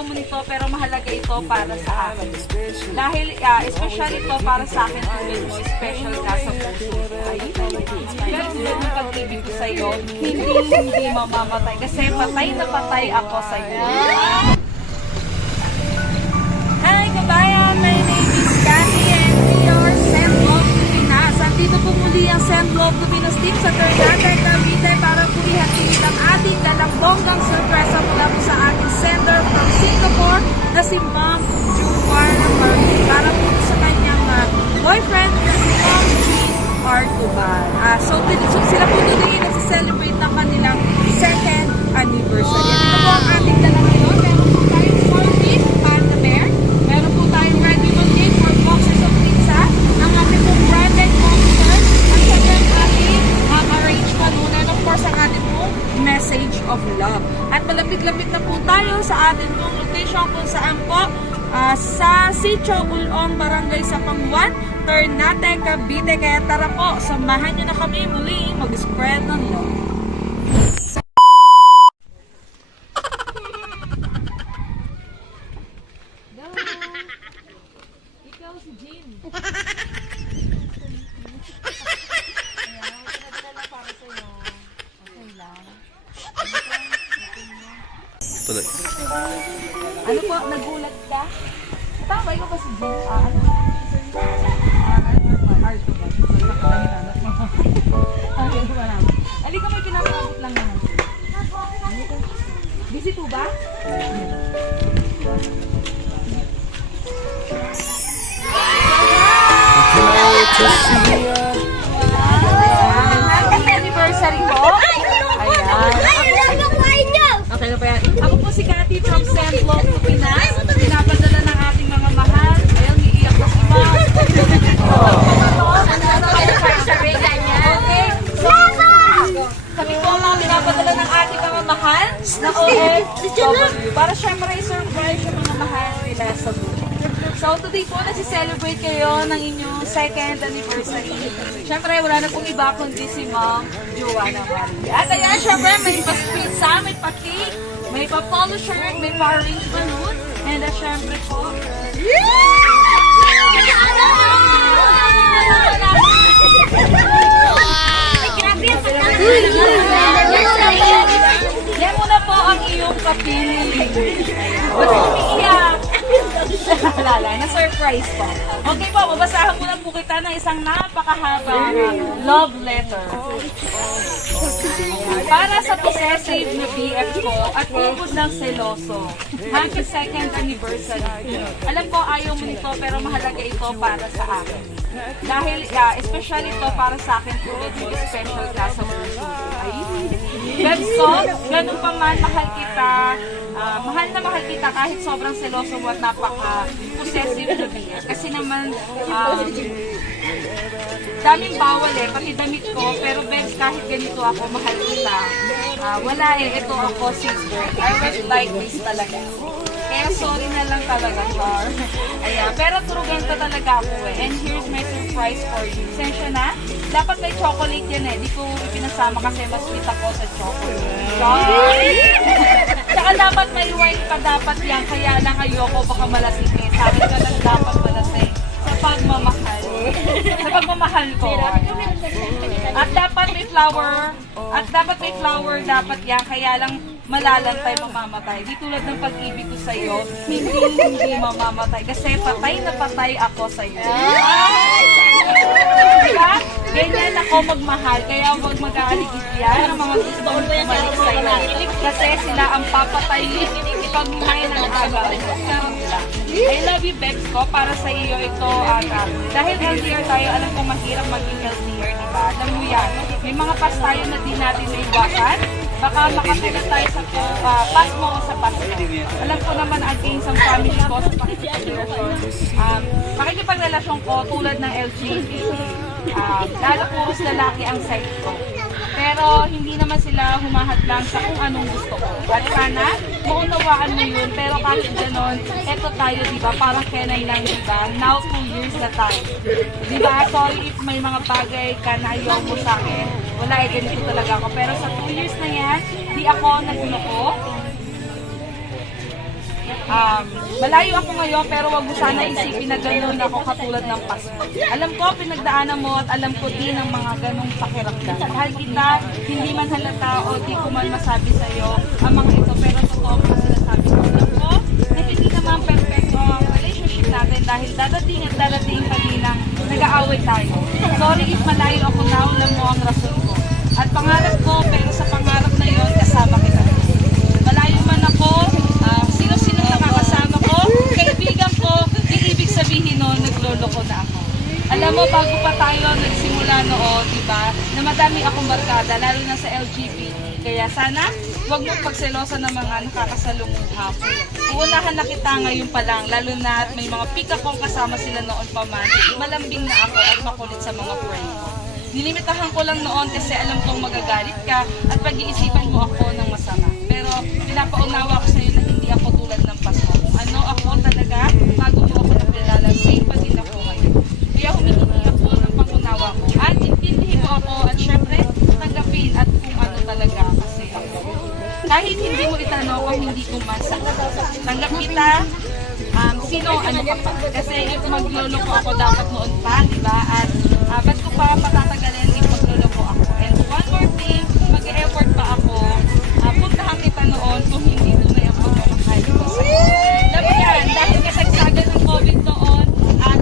ayaw mo nito pero mahalaga ito para sa akin. Dahil especially ito para sa akin tulad mo, special ka sa puso. Pero tulad ng pag-ibig ko sa'yo, hindi mamamatay. Kasi patay na patay ako sa'yo. Hi, kabayan! My name is Cathy and we are Send Love to Pinas. Andito po muli ang Send Love to Pinas team sa Ternate, Cavite para po ihatid ang ating dalambonggang surpresa mula po sa ating sender from Singapore na si Ma'am Juwar para po sa kanyang boyfriend na si Ma'am Jean Artuban. So sila po today nagsa-celebrate ng kanilang second anniversary. Ito po ang ating dala ngayon. Meron po tayong corned panda bear. Meron po tayong red ribbon cake for boxes of pizza. Ang ating pong branded concert. At sa ating arrangement muna. And of course, ang ating pong message of love. At malapit-lapit na po tayo sa ating pong location kung saan po sa Sitio Ulong, Barangay Sapanguan, Ternate, Cavite. Kaya tara po, samahan nyo na kami muli mag-spread ng love. Ikaw si Jean. Pinadala para sa'yo. Okay lang. Tuloy. Ano po, nagulat ka? Tama, ikaw ba si Jean? Ano? Arto ba? Halika, may kinakabot lang naman. Busy po ba? Happy anniversary po! Ayan. Okay na pa yan. Ako po si Cathy from Send Love to Pinas. Pinapadala ng ating mga mahal. Ayun, iiyak ko si Ma'am. Okay. So, kami po mga pinapadala ng ating mga mahal na OFW para syempre i-surprise yung mga mahal nila sa buhay. So, today po nasi-celebrate kayo ng inyong second anniversary. Syempre, wala na pong iba kundi si Ma'am Joanna Maria. At ayan, syempre, may pa-pizza, may pa-cake, may pa-polo shirt, may pa-orange balloon, and syempre po, yan muna po ang iyong kapili. Ba't umiiyak? Lalay, na-surprise po. Okay po, babasahan muna po kita ng isang napakahabang love letter. Para sa possessive na BF ko at ubod ng seloso. Happy second anniversary. Alam ko ayaw mo nito pero mahalaga ito para sa akin. Dahil especially ito para sa akin tulad mo special ka sa puso. Bebs ko, ganun pa man mahal kita. Mahal na mahal kita kahit sobrang seloso mo at napaka-possessive na BF. Kasi naman, daming bawal pati damit ko. Pero Bebs, kahit ganito ako, mahal kita. Wala ito ako since birth. I was like this talaga. Kaya sorry na lang talaga, Char. Ayan, pero true ganito talaga ako And here's my surprise for you. Sensya na? Dapat may chocolate yan Di ko pinasama kasi mas sweet ako sa chocolate. Saka dapat may wine pa dapat yan. Kaya lang ayoko baka malasing Sabi ka lang dapat malasing. Sa pagmamahal. Sa pagmamahal ko. At dapat may flower. Dapat yan. Kaya lang malalantay, mamamatay. Di tulad ng pag-ibig ko sa'yo, hindi mamamatay. Kasi patay na patay ako sa'yo. Diba? Ganyan ako magmahal. Kaya huwag mag-aaligid yan. Ang mga gusto kong bumalik sa'yo. Kasi sila ang papatayin ipagmahal na nagagawa. I love you, Bebs ko. Para sa iyo ito. Dahil healthier tayo, alam kong mahirap maging healthier. Diba? Alam mo yan. May mga pas tayo na di natin naiwasan. Baka makatulad tayo sa pas mo o sa pas mo. Alam ko naman against ang family ko sa pakikipagrelasyon. Pakikipagrelasyon ko tulad ng LGBT. Lalo puros lalaki ang side ko. Pero hindi naman sila humahadlang sa kung anong gusto ko. At sana, maunawaan mo yun. Pero kahit ganon, eto tayo, diba? Parang kenay lang, diba? Now, 2 years na tayo. Diba? Sorry if may mga bagay ka na ayaw mo sa akin. Wala, ganito talaga ako. Pero sa 2 years na yan, di ako nagloko. malayo ako ngayon pero wag mo sana isipin na gano'n ako katulad ng Pasko. Alam ko, pinagdaanan mo at alam ko din ang mga ganong pakiramdam. Mahal kita, hindi man halata o di ko man masabi sa'yo ang mga ito, pero totoo ko sinasabi ko. Alam ko na hindi naman perfecto ang relationship natin dahil dadating at dadating kabilang nag-aaway tayo. Sorry if malayo ako na, alam mo ang rason ko. At pangarap ko, pero sa pangarap na yon kasama kita. Malayo man ako, sino-sino nakakasama ko, kaibigan ko, di ibig sabihin nun, nagloloko na ako. Alam mo, bago pa tayo nagsimula noon, diba, na madami akong barkada, lalo na sa LGBT. Kaya sana, huwag mo pagselosa ng mga nakakasalumuha ko. Uunahan na kita ngayon pa lang, lalo na at may mga pika kong kasama sila noon pa man. Malambing na ako at makulit sa mga friend ko. Nilimitahan ko lang noon kasi alam kong magagalit ka at pag-iisipan mo ako ng masama. Pero pinapaunawa ko sa iyo na hindi ako tulad ng Pasko. Ano ako talaga, bago mo ako nakilala, same pa din ako ngayon. Kaya humihingi ako ng pangunawa ko. At intindihin mo ako at syempre tanggapin at kung ano talaga kasi ako. Kahit hindi mo itanong o hindi ko man tanggap kita, sino, ano ka pa. Kasi if magloloko ako dapat noon pa, diba? At ba't ko pa patatagalin if magloloko ako. And one more thing, mag-e-effort pa ako. Puntahan kita noon kung hindi tunay ang pagmamahal ko sa'yo. Alam mo yan, dahil kasagsagan ng COVID noon at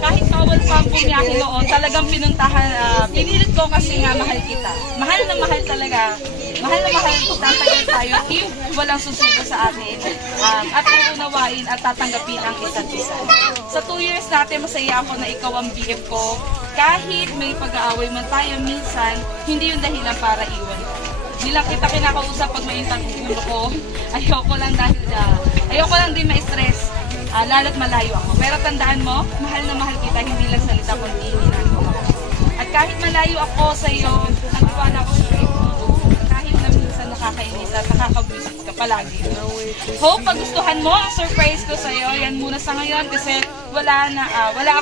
kahit bawal pa ang pumiyahe noon, talagang pinuntahan, pinilit ko kasi nga mahal kita. Mahal na mahal talaga. Mahal na mahal tatagal tayo if walang susubo sa atin at uunawain at tatanggapin ang isa't isa. Sa 2 years natin, masaya ako na ikaw ang BF ko. Kahit may pag-aaway man tayo minsan, hindi yung dahilan para iwan ko. Hindi lang kita kinakausap pag may intang ulo ko. Ayoko lang din ma-stress, lalo't malayo ako. Pero tandaan mo, mahal na mahal kita, hindi lang salita kundi ginagawa ko. At kahit malayo ako sa iyo, nagtiwala ako sa iyo. Nakakainis at nakakabwisit ka palagi. Hope magustuhan mo ang surprise ko sa'yo. Yan muna sa ngayon kasi wala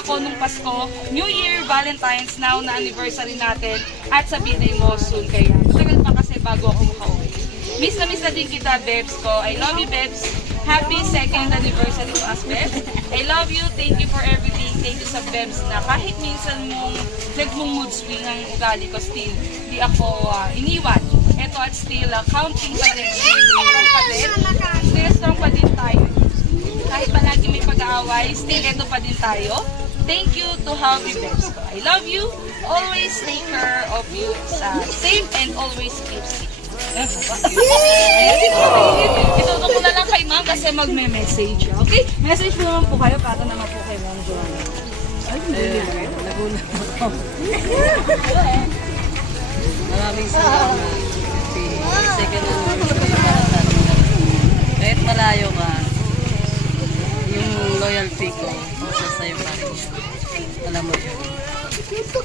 ako nung Pasko, New Year, Valentine's, now na anniversary natin at sa birthday mo soon. Kaya matagal pa kasi bago ako makauwi. Miss na din kita, Bebs ko. I love you, Bebs. Happy 2nd anniversary to us, Bebs. I love you. Thank you for everything. Thank you sa Bebs na kahit minsan nagmong mood swing ang ugali ko, still di ako iniwan. Ito at still counting pa din. Still strong pa din tayo. Kahit palagi may pag-aaway, still ito pa din tayo. Thank you to Hubby Bebs ko. I love you. Always take care of you. Safe and always keep safe. Ituto ko na lang kay ma'am kasi magme-message. Okay? Message mo naman po kayo para naman po kay ma'am Joanna. Nagulat ako. Maraming salamat. Second anniversary para sa atin. Kahit malayo ka, yung loyalty ko, sa sa'yo pa rin. Alam mo yun.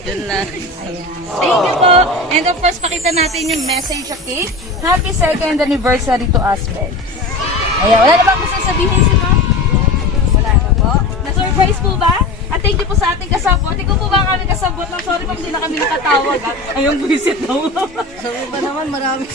Yun lang. Thank you po. And of course, pakita natin yung message, okay? Happy 2nd anniversary to us, Bebs. Ayan, wala na bang gusto sabihin si ma'am? Wala na po. Na-surprise po ba? At thank you po sa ating kasabot. Ikaw po ba ang aming kasabot? Sorry kung hindi na kami nakatawag. Ayong visit daw. Sabi pa naman, marami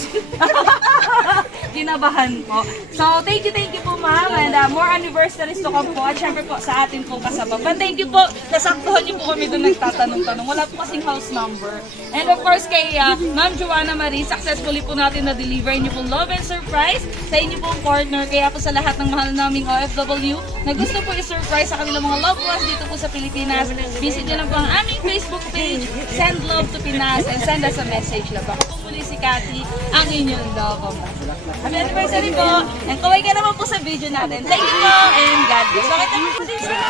Kinabahan po. So, thank you po ma'am. And more anniversaries to come po. At syempre po sa atin po kasabot. But thank you po. Nasaktuhan niyo po kami doon nagtatanong-tanong. Wala po kasing house number. And of course kay Ma'am Joanna Marie, successfully po natin na-deliver niyo pong love and surprise sa inyo pong partner. Kaya po sa lahat ng mahal naming OFW na gusto po i-surprise sa kanilang mga loved ones dito po sa Pilipinas, visit niyo lang po ang aming Facebook page, Send Love to Pinas, and send us a message lang. Ako po muli si Cathy, ang inyong love ambassador. Happy anniversary po! And kaway ka naman po sa video natin. Thank you po, and God bless. Bakit naman po din siya?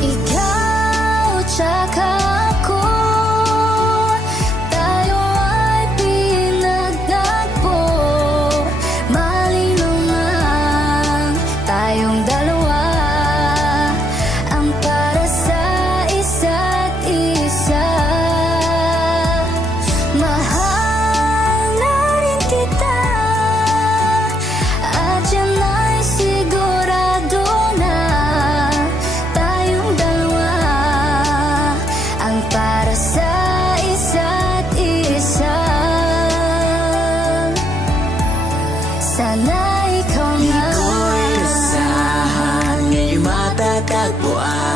Ikaw, tsaka ako, tayo ay pinagtagpo. Malinaw na tayong dalawa ang para sa isa't isa. Mahal na rin kita at yan ay sigurado na tayong dalawa natagpuan.